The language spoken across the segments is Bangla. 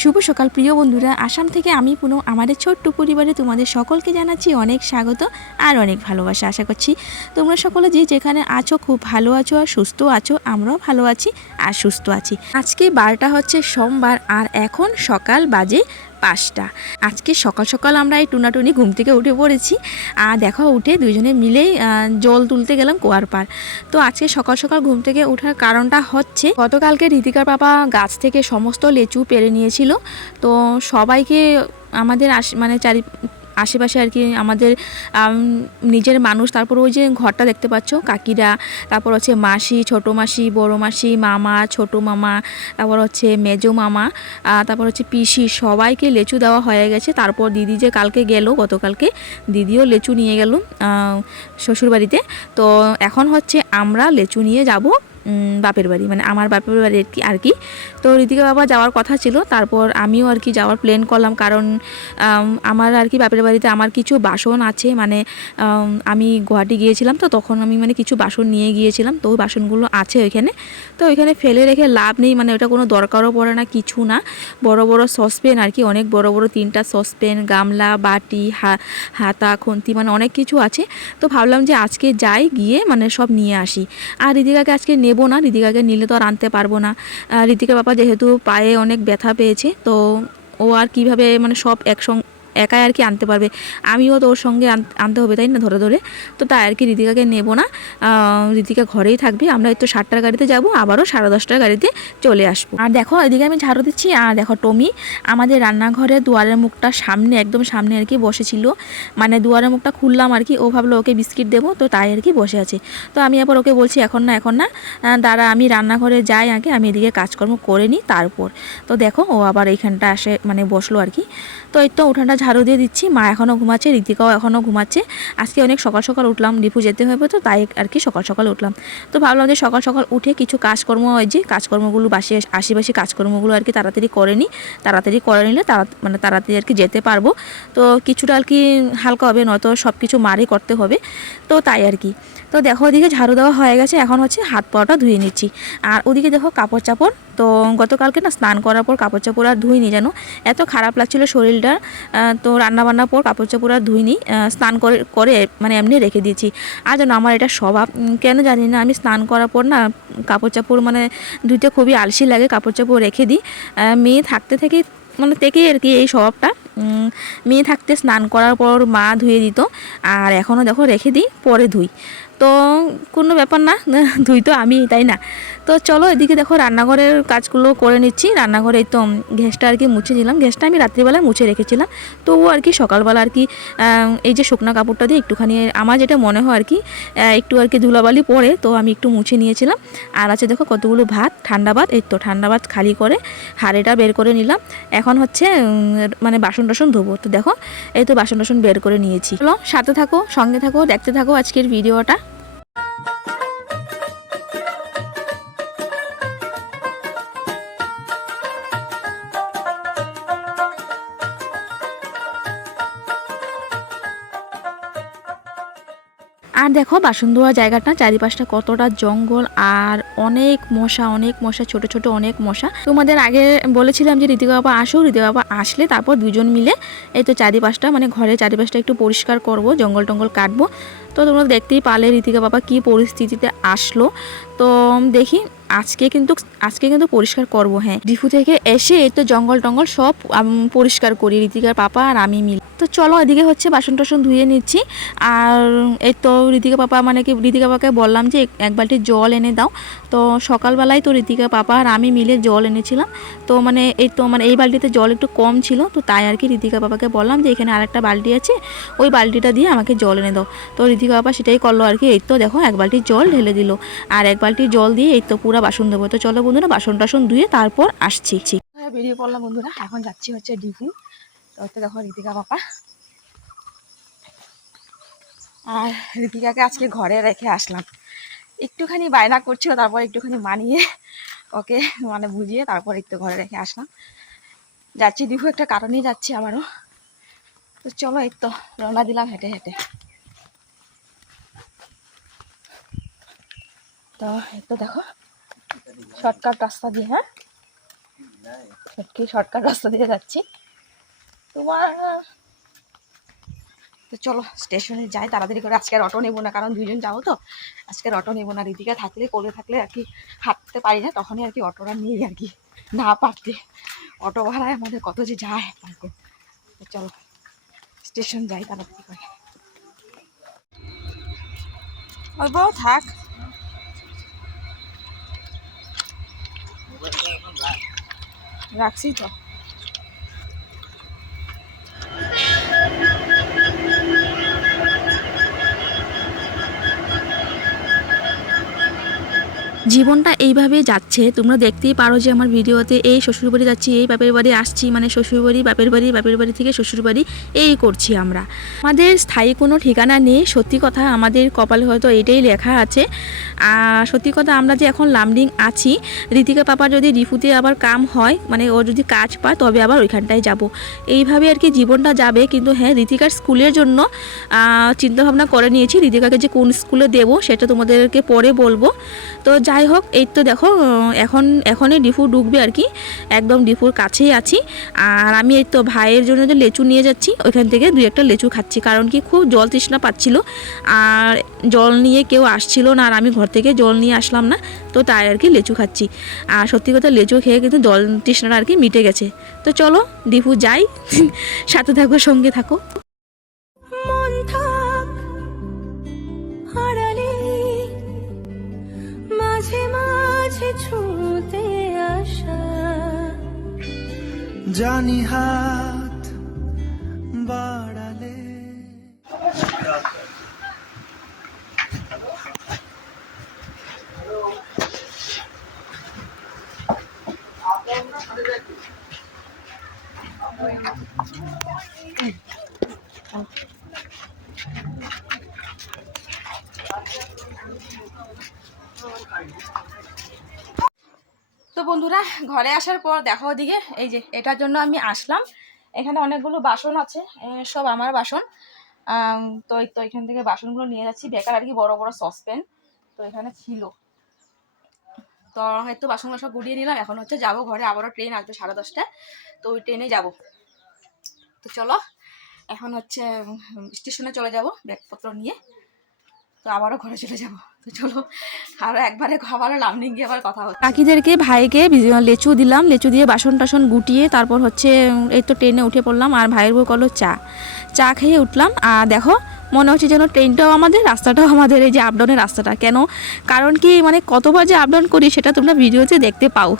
শুভ সকাল, প্রিয় বন্ধুরা। আসাম থেকে আমি পুনঃ, আমাদের ছোট্ট পরিবারে তোমাদের সকলকে জানাচ্ছি অনেক স্বাগত আর অনেক ভালোবাসা আশা করছি। তোমরা সকলে যে যেখানে আছো, খুব ভালো আছো আর সুস্থ আছো, আমরাও ভালো আছি আর সুস্থ আছি। আজকে বারটা হচ্ছে সোমবার আর এখন সকাল বাজে পাঁচটা। আজকে সকাল সকাল আমরা এই টুনাটুনি ঘুম থেকে উঠে পড়েছি। আর দেখো উঠে দুজনে মিলেই জল তুলতে গেলাম কুয়ার পার তো আজকে সকাল সকাল ঘুম থেকে ওঠার কারণটা হচ্ছে, গতকালকে ঋতিকার বাবা গাছ থেকে সমস্ত লেচু পেরে নিয়েছিল। তো সবাইকে আমাদের আশ- মানে চারি আশেপাশে আর কি আমাদের নিজের মানুষ, তারপর ওই যে ঘরটা দেখতে পাচ্ছ, কাকিরা, তারপর হচ্ছে মাসি, ছোট মাসি, বড় মাসি, মামা, ছোট মামা, তারপর হচ্ছে মেজো মামা তারপর হচ্ছে পিসি, সবাইকে লেচু দেওয়া হয়ে গেছে। তারপর দিদি যে কালকে গেল, গতকালকে দিদিও লেচু নিয়ে গেল শ্বশুরবাড়িতে। তো এখন হচ্ছে আমরা লেচু নিয়ে যাব। বাপের বাড়ি মানে আমার বাপের বাড়ি আর কি আর কি। তো ঋতিকা বাবা যাওয়ার কথা ছিল, তারপর আমিও আর কি যাওয়ার প্ল্যান করলাম, কারণ আমার আর কি বাপের বাড়িতে আমার কিছু বাসন আছে মানে আমি গুয়াহাটি গিয়েছিলাম তো, তখন আমি মানে কিছু বাসন নিয়ে গিয়েছিলাম, তো ওই বাসনগুলো আছে ওইখানে। তো ওইখানে ফেলে রেখে লাভ নেই মানে ওটা কোনো দরকারও পড়ে না, কিছু না। বড় বড় সসপেন আর কি, অনেক বড় বড় তিনটা সসপেন গামলা, বাটি হাতা, খুন্তি মানে অনেক কিছু আছে। তো ভাবলাম যে আজকে যাই গিয়ে মানে সব নিয়ে আসি। আর ঋতিকাকে আজকে নেব না ঋতিকাকে নিলে তো আর আনতে পারব না। রিতিকা বাবা যেহেতু পায়ে অনেক ব্যথা পেয়েছে, তো ও আর কীভাবে মানে সব একসঙ্গে একাই আর কি আনতে পারবে। আমিও তো ওর সঙ্গে আন- আনতে হবে, তাই না, ধরে ধরে? তো তাই আর কি ঋতিকাকে নেব না। ঋতিকা ঘরেই থাকবে। আমরা তো সাতটার গাড়িতে যাব, আবারও সাড়ে দশটার গাড়িতে চলে আসব। আর দেখো, এদিকে আমি ঝাড়ু দিচ্ছি। আর দেখো, টমি আমাদের রান্নাঘরে দুয়ারের মুখটা সামনে, একদম সামনে আর কি বসেছিল। মানে দুয়ারের মুখটা খুললাম আর কি। ও ভাবলো ওকে বিস্কিট দেবো, তো তাই আর কি বসে আছে। তো আমি আবার ওকে বলছি, এখন না এখন না। দাঁড়া, আমি রান্নাঘরে যাই আগে। আমি এদিকে কাজকর্ম করে নিই তারপর। তো দেখো, ও আবার এইখানটা আসে মানে বসল আর কি। তো এই তো উঠানটা ঝাড়ু দিয়ে দিচ্ছি। মা এখনও ঘুমাচ্ছে, ঋতিকাও এখনও ঘুমাচ্ছে। আজকে অনেক সকাল সকাল উঠলাম ডিপু যেতে হবে তো, তাই আর কি সকাল সকাল উঠলাম। তো ভাবলাম যে সকাল সকাল উঠে কিছু কাজকর্ম হয় যে কাজকর্মগুলো, বাসি আশেপাশে কাজকর্মগুলো আর কি তাড়াতাড়ি করে নিই। তাড়াতাড়ি করে নিলে তারা মানে তাড়াতাড়ি আর কি যেতে পারব। তো কিছুটা আর কি হালকা হবে, নয়তো সব কিছু মারই করতে হবে। তো তাই আর কি। তো দেখো ওদিকে ঝাড়ু দেওয়া হয়ে গেছে, এখন হচ্ছে হাত পাওয়াটা ধুয়ে নিচ্ছি। আর ওদিকে দেখো কাপড় চাপড়, তো গতকালকে না স্নান করার পর কাপড় চাপড় আর ধুইনি যেন। এত খারাপ লাগছিল শরীরটা তো রান্না বান্নার পর কাপড় চাপড় আর ধুইনি স্নান করে করে মানে এমনি রেখে দিয়েছি। আর যেন আমার এটা স্বভাব কেন জানি না, আমি স্নান করার পর না কাপড় চাপড় মানে ধুইতে খুবই আলসি লাগে, কাপড় চাপড় রেখে দিই। মেয়ে থাকতে থেকে মানে থেকেই আর কি এই স্বভাবটা মেয়ে থাকতে স্নান করার পর মা ধুয়ে দিত, আর এখনও দেখো রেখে দিই, পরে ধুই। তো কোনো ব্যাপার না ধুই তো আমি, তাই না? তো চলো এদিকে দেখো রান্নাঘরের কাজগুলো করে নিচ্ছি। রান্নাঘরে এই তো গ্যাসটা আর কি মুছে দিলাম গ্যাসটা আমি রাত্রিবেলায় মুছে রেখেছিলাম। তবুও আর কি সকালবেলা আর কি এই যে শুকনা কাপড়টা দিয়ে একটুখানি, আমার যেটা মনে হয় আর কি একটু আর কি ধুলাবালি পড়ে তো আমি একটু মুছে নিয়েছিলাম। আর আছে দেখো কতগুলো ভাত, ঠান্ডা ভাত, এই তো ঠান্ডা ভাত খালি করে হাঁড়িটা বের করে নিলাম। এখন হচ্ছে মানে বাসন টাসন ধোবো। তো দেখো, এই তো বাসন টাসন বের করে নিয়েছি। চলো সাথে থাকো, সঙ্গে থাকো, দেখতে থাকো আজকের ভিডিওটা। আর দেখো বাসন ধোয়া জায়গাটা চারিপাশটা কতটা জঙ্গল আর অনেক মশা অনেক মশা, ছোট ছোট অনেক মশা। তোমাদের আগে বলেছিলাম যে ঋতিকা বাবা আসো ঋতিকা বাবা আসলে তারপর দুজন মিলে এই তো চারিপাশটা মানে ঘরের চারিপাশটা একটু পরিষ্কার করব, জঙ্গল টঙ্গল কাটবো। তো তোমরা দেখতেই পালে ঋতিকা বাবা কি পরিস্থিতিতে আসলো। তো দেখি আজকে কিন্তু আজকে কিন্তু পরিষ্কার করব হ্যাঁ। ডিফু থেকে এসে এই তো জঙ্গল টঙ্গল সব পরিষ্কার করি, ঋতিকার পাপা আর আমি মিলে। তো চলো এদিকে হচ্ছে বাসন টাসন ধুয়ে নিচ্ছি। আর এই তো ঋতিকা পাপা মানে কি ঋতিকা পাপাকে বললাম যে এক- বালতি জল এনে দাও। তো সকালবেলায় তো ঋতিকা পাপা আর আমি মিলে জল এনেছিলাম। তো মানে এই তো মানে এই বালতিতে জল একটু কম ছিল, তো তাই আর কি ঋতিকা পাপাকে বললাম যে এখানে আরেকটা বালতি আছে, ওই বালতিটা দিয়ে আমাকে জল এনে দাও। তো ঋতিকা পাপা সেটাই করল আর কি, এই তো দেখো এক বালতি জল ঢেলে দিল। আর এক বালতি জল দিয়ে এই তো পুরো বাসন দেবো তো চলো বন্ধুরা, বাসন টাসন ধুয়ে তারপর আসছি। হ্যাঁ বেরিয়ে পড়লাম বন্ধুরা, এখন যাচ্ছি হচ্ছে ডিভু তো দেখো ঋতিকা পাপা আর ঋতিকাকে আজকে ঘরে রেখে আসলাম। একটুখানি বায়না করছিল, তারপর একটুখানি মানিয়ে ওকে মানে বুঝিয়ে তারপর একটু ঘরে রেখে আসলাম। যাচ্ছি দিঘু একটা কারণেই যাচ্ছি আবারও। তো চলো, এই তো রওনা দিলাম হেঁটে হেঁটে। তো এই তো দেখো শর্টকাট রাস্তা দিয়ে হ্যাঁ? শর্টকাট রাস্তা দিয়ে যাচ্ছি। তোমার, তো চলো, স্টেশনে যাই, তাড়াতাড়ি করে। আজকে অটো নেব না, কারণ দুজন যাব তো। আজকে অটো নেব না রিদিকা থাকলে, কোলে থাকলে আর কি হাঁটতে পারি না, তখনই আর কি অটোটা নিই আর কি না পারতে। অটো ভাড়ায় আমাদের কত যে যায় তো চলো, স্টেশন যাই, তাড়াতাড়ি করে। বউ, থাক। রাখছি তো জীবনটা এইভাবেই যাচ্ছে, তোমরা দেখতেই পারো যে আমার ভিডিওতে এই শ্বশুরবাড়ি যাচ্ছি, এই বাপের বাড়ি আসছি মানে শ্বশুরবাড়ি, বাপের বাড়ি বাপের বাড়ি থেকে শ্বশুরবাড়ি, এই করছি আমরা। আমাদের স্থায়ী কোনো ঠিকানা নেই, সত্যি কথা আমাদের কপালে হয়তো এটাই লেখা আছে। আর সত্যি কথা আমরা যে এখন লামডিং আছি ঋতিকা পাপার যদি রিফুতে আবার কাম হয় মানে ও যদি কাজ পায়, তবে আবার ওইখানটায় যাব। এইভাবে আর কি জীবনটা যাবে, কিন্তু হ্যাঁ ঋতিকার স্কুলের জন্য চিন্তাভাবনা করে নিয়েছি ঋতিকাকে যে কোন স্কুলে দেবো, সেটা তোমাদেরকে পরে বলব। তো যাই হোক এই তো দেখো, এখন, এখনই ডিফু ঢুকবে আর কি। একদম ডিফুর কাছেই আছি। আর আমি এই তো ভাইয়ের জন্য যে লেচু নিয়ে যাচ্ছি, ওইখান থেকে দুই একটা লেচু খাচ্ছি, কারণ কি খুব জল তৃষ্ণা পাচ্ছিল। আর জল নিয়ে কেউ আসছিল না, আর আমি ঘর থেকে জল নিয়ে আসলাম না, তো তাই আর কি লেচু খাচ্ছি। আর সত্যি কথা, লেচু খেয়ে কিন্তু জল তৃষ্ণাটা আর কি মিটে গেছে। তো চলো, ডিফু যাই, সাথে থাকো, সঙ্গে থাকো। জানি হাত বাড়ালে বন্ধুরা, ঘরে আসার পর দেখো ওদিকে এই যে এটার জন্য আমি আসলাম। এখানে অনেকগুলো বাসন আছে সব আমার বাসন। তো তো এখান থেকে বাসনগুলো নিয়ে যাচ্ছি, বেকার আর কি বড় বড় সসপ্যান তো এখানে ছিল। তো হয়তো বাসনগুলো সব গুড়িয়ে নিলাম, এখন হচ্ছে যাব ঘরে, আবারও ট্রেন আসবে সাড়ে দশটায়। তো ওই ট্রেনে যাব। তো চলো, এখন হচ্ছে স্টেশনে চলে যাব ব্যাগপত্র নিয়ে। তো আবারও ঘরে চলে যাব। তো চলো আরও একবারে লামডিং গিয়ে আবার কথা হচ্ছে। কাকিদেরকে, ভাইকে লেচু দিলাম। লেচু দিয়ে বাসন টাসন গুটিয়ে তারপর হচ্ছে এই তো ট্রেনে উঠে পড়লাম আর ভাইয়ের বউ করল চা। চা খেয়ে উঠলাম। আর দেখো, মনে হচ্ছে যেন ট্রেনটাও আমাদের, রাস্তাটাও আমাদের, এই যে আপডাউনের রাস্তাটা। কেন? কারণ কি মানে কতবার যে আপডাউন করি, সেটা তোমরা ভিডিওতে দেখতে পাও।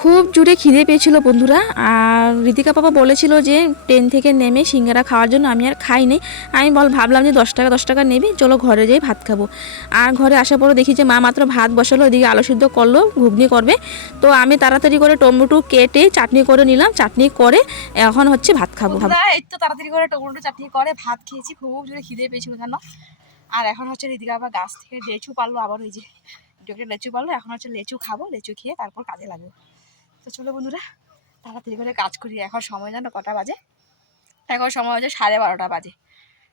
খুব জোরে খিদে পেয়েছিল বন্ধুরা। আর ঋতিকা পাপা বলেছিল যে, ট্রেন থেকে নেমে সিঙ্গারা খাওয়ার জন্য আমি আর খাইনি। আমি বল ভাবলাম যে, দশ টাকা দশ টাকা নেবে, চলো ঘরে যেয়ে ভাত খাব। আর ঘরে আসার পরে দেখি যে, মা মাত্র ভাত বসালো এদিকে আলু সিদ্ধ করল, ঘুগনি করবে। তো আমি তাড়াতাড়ি করে টমেটো কেটে চাটনি করে নিলাম, চাটনি করে এখন হচ্ছে ভাত খাব। এই তো তাড়াতাড়ি করে টমেটো চাটনি করে, ভাত খেয়েছি, খুব জোরে খিদে পেয়েছিল জানো? আর এখন হচ্ছে ঋতিকা বাবা গাছ থেকে লেচু পারল, আবার ওই যে, লেচু পারল, এখন হচ্ছে লেচু খাব, লেচু খেয়ে তারপর কাজে লাগবে। তো চলো বন্ধুরা, তাড়াতাড়ি করে কাজ করি। এখন সময় জানো কটা বাজে? এখন সময় হচ্ছে সাড়ে বারোটা বাজে।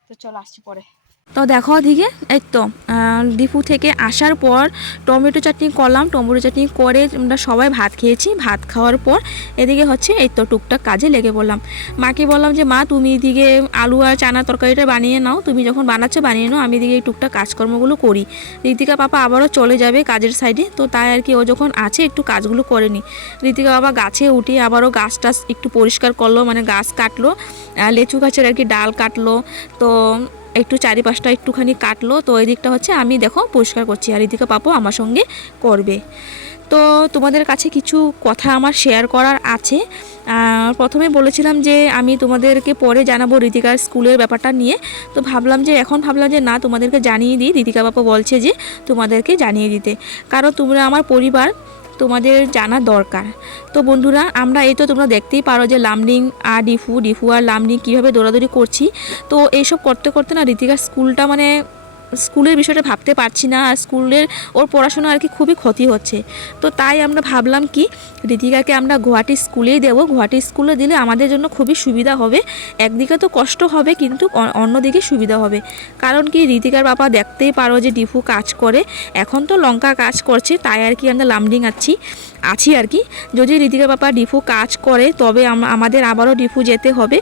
তো চলো আসছি পরে। তো দেখো ওদিকে, এই তো ডিপু থেকে আসার পর টমেটো চাটনি করলাম। টমেটো চাটনি করে আমরা সবাই ভাত খেয়েছি। ভাত খাওয়ার পর এদিকে হচ্ছে এই তো টুকটাক কাজে লেগে পড়লাম। মাকে বললাম যে, মা, তুমি এদিকে আলু আর চানা তরকারিটা বানিয়ে নাও। তুমি যখন বানাচ্ছ বানিয়ে নাও। আমি এদিকে এই টুকটাক কাজকর্মগুলো করি। ঋতিকা পাপা আবারও চলে যাবে কাজের সাইডে তো তাই আর কি ও যখন আছে, একটু কাজগুলো করে নি। ঋতিকা বাবা গাছে উঠে আবারও গাছ টাছ একটু পরিষ্কার করল মানে গাছ কাটলো। লেচু গাছের আর কি ডাল কাটলো। তো একটু চারিপাশটা একটুখানি কাটলো, তো এই দিকটা হচ্ছে আমি দেখো পরিষ্কার করছি, আর এদিকে পাপো আমার সঙ্গে করবে। তো তোমাদের কাছে কিছু কথা আমার শেয়ার করার আছে। প্রথমে বলেছিলাম যে আমি তোমাদেরকে পরে জানাব ঋতিকার স্কুলের ব্যাপারটা নিয়ে। তো ভাবলাম যে, এখন ভাবলাম যে না, তোমাদেরকে জানিয়ে দিই। ঋতিকা বাবা বলছে যে, তোমাদেরকে জানিয়ে দিতে। কারণ তোমরা আমার পরিবার তোমাদের জানা দরকার। তো বন্ধুরা, আমরা এই তো তোমরা দেখতেই পারো যে লামডিং আর ডিফু ডিফু আর লামডিং কীভাবে দৌড়াদৌড়ি করছি। তো এইসব করতে করতে না ঋতিকার স্কুলটা মানে স্কুলের বিষয়টা ভাবতে পারছি না, আর স্কুলের ওর পড়াশোনা আর কি খুবই ক্ষতি হচ্ছে। তো তাই আমরা ভাবলাম কি ঋতিকাকে আমরা গুয়াহাটি স্কুলেই দেবো। গুয়াহাটি স্কুলে দিলে আমাদের জন্য খুবই সুবিধা হবে। একদিকে তো কষ্ট হবে, কিন্তু অন্যদিকে সুবিধা হবে। কারণ কি ঋতিকার বাবা দেখতেই পারো যে ডিফু কাজ করে। এখন তো লঙ্কা কাজ করছে, তাই আর কি আমরা লামডিং আছি। আছি আর কি। যদি ঋতিকার বাবা ডিফু কাজ করে, তবে আমাদের আবারও ডিফু যেতে হবে।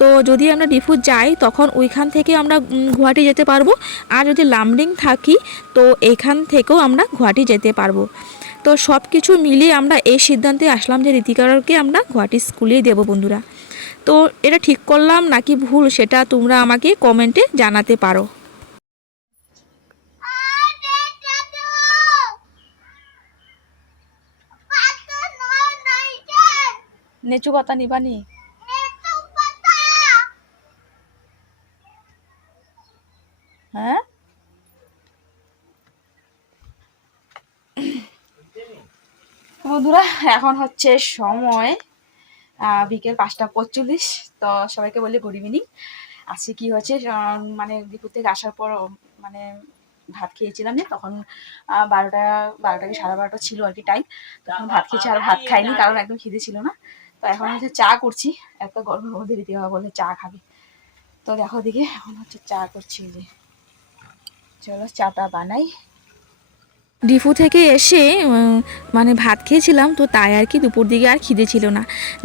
তো যদি আমরা ডিফু যাই, তখন ওইখান থেকে আমরা গুয়াহাটি যেতে পারব। আর যদি লামডিং থাকি, তো এখান থেকেও আমরা গুয়াহাটি যেতে পারব। তো সব কিছু মিলিয়ে আমরা এই সিদ্ধান্তে আসলাম যে ঋতিকারকে আমরা গুয়াহাটি স্কুলেই দেবো বন্ধুরা। তো এটা ঠিক করলাম নাকি ভুল সেটা তোমরা আমাকে কমেন্টে জানাতে পারো। নেচু পাতা নিবানি হ্যাঁ? বন্ধুরা এখন হচ্ছে সময় বিকেল পাঁচটা পঁয়তাল্লিশ তো সবাইকে বলি গুড ইভিনিং আজকে কি হয়েছে? মানে দুপুর থেকে আসার পর মানে ভাত খেয়েছিলাম যে তখন বারোটা বারোটা কি সাড়ে বারোটা ছিল আর কি টাইম তখন ভাত খেয়েছি আর ভাত খাইনি কারণ একদম খিদে ছিল না। তো এখন হচ্ছে চা করছি। এত গরমের মধ্যে দিতে হবে বলে চা খাবে। তো দেখো দিকে এখন হচ্ছে চা করছি যে। চলো চাটা বানাই। ডিফু থেকে এসে মানে ভাত খেয়েছিলাম, তো তাই আর কি দুপুর দিকে আর খিদে ছিল না।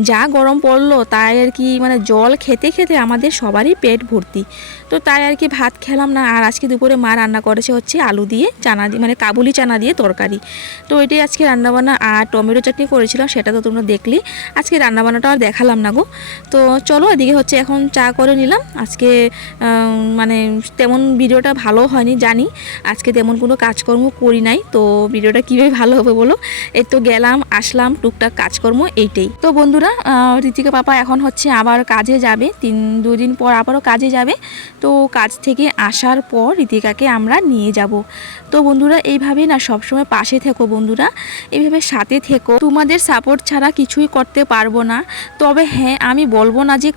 যা গরম পড়ল, তাই আর কি মানে জল খেতে খেতে আমাদের সবারই পেট ভর্তি। তো তাই আর কি ভাত খেলাম না। আর আজকে দুপুরে মা রান্না করেছে হচ্ছে আলু দিয়ে, চানা দিয়ে মানে কাবুলি চানা দিয়ে তরকারি। তো এটাই আজকে রান্নাবান্না। আর টমেটো চাটনি করেছিলাম, সেটা তো তোমরা দেখলি। আজকে রান্নাবান্নাটা আর দেখালাম না গো। তো চলো এদিকে হচ্ছে এখন চা করে নিলাম। আজকে মানে তেমন ভিডিওটা ভালো হয়নি, জানি। আজকে তেমন কোনো কাজকর্ম করি নাই। তো ভিডিওটা কীভাবে ভালো হবে বলো? এই তো গেলাম, আসলাম, টুকটাক কাজকর্ম, এইটাই। তো বন্ধুরা ঋতিকা পাপা এখন হচ্ছে আবার কাজে যাবে। তিন, দুদিন পর আবারও কাজে যাবে। কাজ থেকে আসার পর ঋতিকাকে আমরা নিয়ে যাব। তো বন্ধুরা এইভাবেই না সবসময় পাশে থেকো বন্ধুরা। এইভাবে সাথে থেকো। তোমাদের সাপোর্ট ছাড়া কিছুই করতে পারব না। তবে হ্যাঁ আমি বলব না যে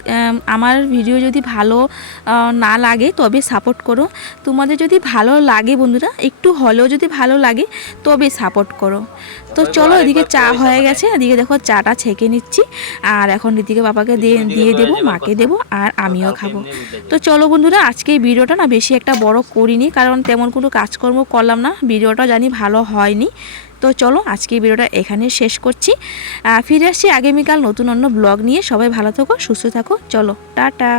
আমার ভিডিও যদি ভালো না লাগে তবে সাপোর্ট করো। তোমাদের যদি ভালো লাগে বন্ধুরা একটু হলেও যদি ভালো লাগে তবে সাপোর্ট করো। তো চলো এদিকে চা হয়ে গেছে এদিকে দেখো চাটা ছেঁকে নিচ্ছি। আর এখন এদিকে বাবাকে দিয়ে দিয়ে দেবো মাকে দেবো আর আমিও খাব। তো চলো বন্ধুরা আজকে এই ভিডিওটা না বেশি একটা বড় করিনি, কারণ তেমন কোনো কাজকর্ম করলাম না। ভিডিওটা জানি ভালো হয়নি। তো চলো, আজকে এই ভিডিওটা এখানে শেষ করছি। ফিরে আসছি আগামীকাল নতুন অন্য ব্লগ নিয়ে। সবাই ভালো থাকো, সুস্থ থাকো। চলো, টাটা।